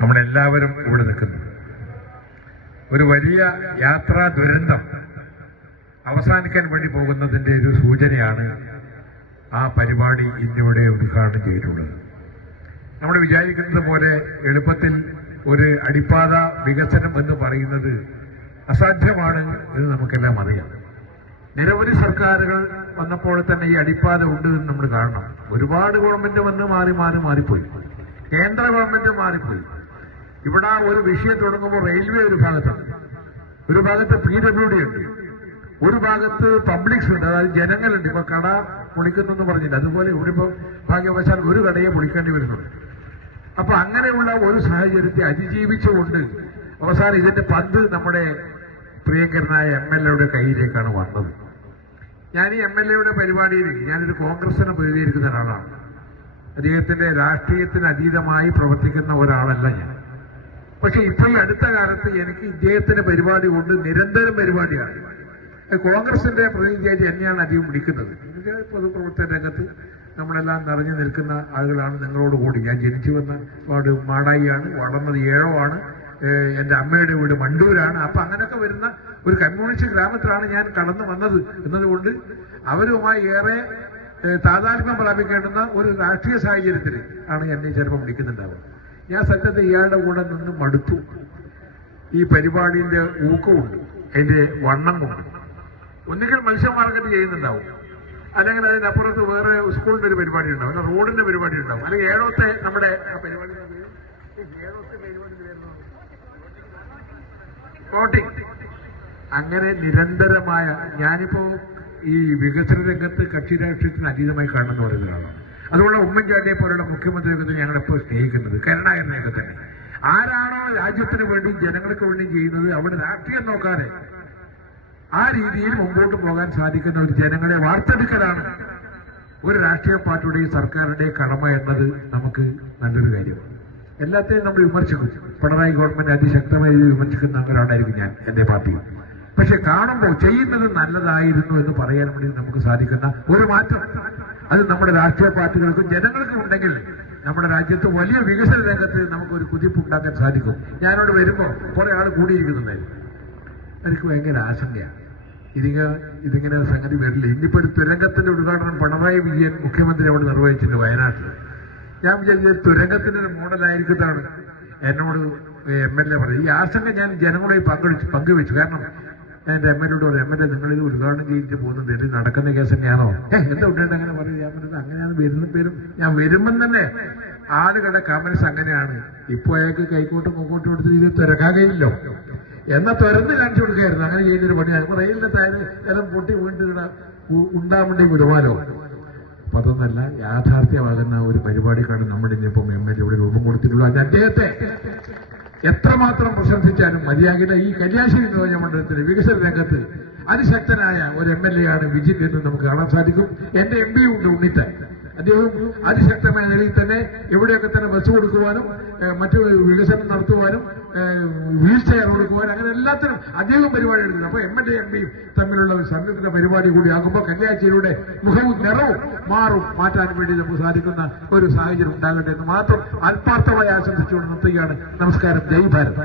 നമ്മളെല്ലാവരും ഇവിടെ നിൽക്കുന്നു. ഒരു വലിയ യാത്രാ ദുരന്തം അവസാനിക്കാൻ വേണ്ടി പോകുന്നതിൻ്റെ ഒരു സൂചനയാണ് ആ പരിപാടി ഇന്നിവിടെ ഉദ്ഘാടനം ചെയ്തിട്ടുള്ളത്. നമ്മൾ വിചാരിക്കുന്നത് പോലെ എളുപ്പത്തിൽ ഒരു അടിപ്പാത വികസനം എന്ന് പറയുന്നത് അസാധ്യമാണ് എന്ന് നമുക്കെല്ലാം അറിയാം. നിരവധി സർക്കാരുകൾ വന്നപ്പോൾ തന്നെ ഈ അടിപ്പാത ഉണ്ട് എന്ന് നമ്മൾ കാണണം. ഒരുപാട് ഗവൺമെന്റ് വന്ന് മാറിപ്പോയി. കേന്ദ്ര ഗവൺമെന്റ് മാറിപ്പോയി. ഇവിടെ ഒരു വിഷയം തുടങ്ങുമ്പോൾ റെയിൽവേ ഒരു ഭാഗത്തുണ്ട്, ഒരു ഭാഗത്ത് PWD ഉണ്ട്, ഒരു ഭാഗത്ത് പബ്ലിക്സ് ഉണ്ട്, അതായത് ജനങ്ങളുണ്ട്. ഇപ്പൊ കട പൊളിക്കുന്നു പറഞ്ഞില്ല, അതുപോലെ ഇവിടെ ഇപ്പോൾ ഭാഗ്യവശാൽ ഒരു കടയെ പൊളിക്കേണ്ടി വരുന്നുണ്ട്. അപ്പൊ അങ്ങനെയുള്ള ഒരു സാഹചര്യത്തെ അതിജീവിച്ചുകൊണ്ട് അവസാനം ഇതിന്റെ പന്ത് നമ്മുടെ പ്രിയങ്കരനായ MLA കയ്യിലേക്കാണ് വന്നത്. ഞാൻ ഈ MLA പരിപാടിയിൽ ഞാനൊരു കോൺഗ്രസിനെ പ്രതിനിധീകരിക്കുന്ന ഒരാളാണ്. അദ്ദേഹത്തിന്റെ രാഷ്ട്രീയത്തിന് അതീതമായി പ്രവർത്തിക്കുന്ന ഒരാളല്ല ഞാൻ. പക്ഷെ ഇപ്പൊ ഈ അടുത്ത കാലത്ത് എനിക്ക് ഇദ്ദേഹത്തിന്റെ പരിപാടി കൊണ്ട് നിരന്തരം പരിപാടിയാണ്. കോൺഗ്രസിന്റെ പ്രതിനിധിയായിട്ട് എന്നെയാണ് അധികം വിളിക്കുന്നത്. പൊതുപ്രവർത്തന രംഗത്ത് നമ്മളെല്ലാം നിറഞ്ഞു നിൽക്കുന്ന ആളുകളാണ് നിങ്ങളോട് കൂടി. ഞാൻ ജനിച്ചു വന്ന വാർഡ് മാടായിയാണ്, വളർന്നത് ഏഴോമാണ്, എൻ്റെ അമ്മയുടെ വീട് മണ്ടൂരാണ്. അപ്പൊ അങ്ങനെയൊക്കെ വരുന്ന ഒരു കമ്മ്യൂണിസ്റ്റ് ഗ്രാമത്തിലാണ് ഞാൻ കടന്നു വന്നത് എന്നതുകൊണ്ട് അവരുമായി ഏറെ താതാത്മ്യം പ്രാപിക്കേണ്ടുന്ന ഒരു രാഷ്ട്രീയ സാഹചര്യത്തിൽ ആണ് എന്നെ ചിലപ്പോൾ വിളിക്കുന്നുണ്ടാവുക. ഞാൻ സത്യത്തെ ഇയാളുടെ കൂടെ നിന്ന് മടുത്തു. ഈ പരിപാടിന്റെ ഊക്കമുണ്ട്, അതിന്റെ വണ്ണം കൊണ്ട്. ഒന്നുകിൽ മത്സ്യ മാർക്കറ്റ് ചെയ്യുന്നുണ്ടാവും, അല്ലെങ്കിൽ അതിനപ്പുറത്ത് വേറെ സ്കൂളിന്റെ ഒരു പരിപാടി ഉണ്ടാവും, അല്ലെങ്കിൽ റോഡിന്റെ പരിപാടി ഉണ്ടാവും, അല്ലെങ്കിൽ ഏഴോത്തെ നമ്മുടെ പരിപാടി വോട്ടിംഗ്. അങ്ങനെ നിരന്തരമായ ഞാനിപ്പോ ഈ വികസന രംഗത്ത് കക്ഷി രാഷ്ട്രീയത്തിന് അതീതമായി കാണുന്ന പറയുന്നതാണ്. അതുകൊണ്ട് ഉമ്മൻചാണ്ടിയെ പോലുള്ള മുഖ്യമന്ത്രിയൊക്കെ ഞങ്ങളെപ്പോൾ സ്നേഹിക്കുന്നത് കരുണാകരനെയൊക്കെ തന്നെ. ആരാണോ രാജ്യത്തിന് വേണ്ടി ജനങ്ങൾക്ക് വേണ്ടി ചെയ്യുന്നത് അവിടെ രാഷ്ട്രീയം നോക്കാതെ ആ രീതിയിൽ മുമ്പോട്ട് പോകാൻ സാധിക്കുന്ന ഒരു ജനങ്ങളെ വാർത്തെടുക്കലാണ് ഒരു രാഷ്ട്രീയ പാർട്ടിയുടെയും സർക്കാരിന്റെയും കടമ എന്നത് നമുക്ക് നല്ലൊരു കാര്യമാണ്. എല്ലാത്തെയും നമ്മൾ വിമർശിക്കും. പിണറായി ഗവൺമെന്റ് അതിശക്തമായി വിമർശിക്കുന്ന ഒരാളായിരിക്കും ഞാൻ, എന്റെ പാർട്ടി. പക്ഷെ കാണുമ്പോൾ ചെയ്യുന്നത് നല്ലതായിരുന്നു എന്ന് പറയാൻ വേണ്ടി നമുക്ക് സാധിക്കുന്ന ഒരു മാറ്റം അത് നമ്മുടെ രാഷ്ട്രീയ പാർട്ടികൾക്കും ജനങ്ങൾക്കും ഉണ്ടെങ്കിൽ നമ്മുടെ രാജ്യത്ത് വലിയ വികസന രംഗത്ത് നമുക്കൊരു കുതിപ്പുണ്ടാക്കാൻ സാധിക്കും. ഞാനോട് വരുമ്പോൾ കുറെ ആൾ കൂടിയിരിക്കുന്നുണ്ടായിരുന്നു. എനിക്ക് ഭയങ്കര ആശങ്കയാണ്. ഇതിങ്ങനെ സംഗതി വരില്ല. ഇന്നിപ്പോൾ ഒരു തുരങ്കത്തിന്റെ ഉദ്ഘാടനം പിണറായി വിജയൻ മുഖ്യമന്ത്രി അവിടെ നിർവഹിച്ചിട്ടുണ്ട് വയനാട്ടിൽ. ഞാൻ വിചാരിച്ചത് തുരങ്കത്തിന്റെ ഒരു മോഡലായിരിക്കുന്നതാണ് എന്നോട് MLA പറഞ്ഞു. ഈ ആശങ്ക ഞാൻ ജനങ്ങളുമായി പങ്കുവെച്ചു. കാരണം എന്റെ MLA MLA നിങ്ങളിത് ഉദ്ഘാടനം ചെയ്തിട്ട് പോകുന്നത് ഇത് നടക്കുന്ന കേസ് തന്നെയാണോ? എന്താ ഉണ്ടായിട്ട് അങ്ങനെ പറയും? ഞാൻ പറഞ്ഞത് അങ്ങനെയാണ് വരുന്ന ഞാൻ വരുമ്പം തന്നെ ആളുകളുടെ കമന്റ്സ് അങ്ങനെയാണ്. ഇപ്പൊ അയാൾക്ക് കൈക്കോട്ടും മുക്കോട്ടും കൊടുത്ത് ഇത് തുറക്കാകയില്ലോ എന്നാ തുറന്ന് കാണിച്ചു കൊടുക്കുകയായിരുന്നു. അങ്ങനെ ചെയ്യുന്നൊരു പണിയാണ്. ഇപ്പൊ റെയിലിന്റെ താഴെ എല്ലാം പൊട്ടി വീണ്ടും ഉണ്ടാവേണ്ടി വരുവാനോ? അപ്പൊ അതൊന്നല്ല, യാഥാർത്ഥ്യമാകുന്ന ഒരു പരിപാടിക്കാണ് നമ്മുടെ ഇന്നിപ്പം MLA രൂപം കൊടുത്തിട്ടുള്ളത്. അദ്ദേഹത്തെ എത്രമാത്രം പ്രശംസിച്ചാലും മതിയാകില്ല. ഈ കല്യാശ്ശേരി നിയോജകമണ്ഡലത്തിലെ വികസന രംഗത്ത് അതിശക്തനായ ഒരു MLA ആണ് വിജിൻ എന്ന് നമുക്ക് കാണാൻ സാധിക്കും. എന്റെ MP ഉണ്ട് ഉണ്ണിത്താൻ. അദ്ദേഹം അതിശക്തമായ നിലയിൽ തന്നെ എവിടെയൊക്കെ തന്നെ ബസ് കൊടുക്കുവാനും മറ്റു വികസനം നടത്തുവാനും വീൽ ചെയർ കൊടുക്കുവാനും അങ്ങനെ എല്ലാത്തിനും അദ്ദേഹം പരിപാടി എടുക്കുന്നു. അപ്പൊ MLA MP തമ്മിലുള്ള ഒരു സംഘത്തിന്റെ പരിപാടി കൂടി ആകുമ്പോൾ കല്യാശ്ശേരിയുടെ മുഖവും നിറവും മാറ്റാൻ വേണ്ടി നമുക്ക് സാധിക്കുന്ന ഒരു സാഹചര്യം ഉണ്ടാകട്ടെ എന്ന് മാത്രം ആത്മാർത്ഥമായി ആശംസിച്ചുകൊണ്ട് നിർത്തുകയാണ്. നമസ്കാരം. ജയ് ഭാരത്.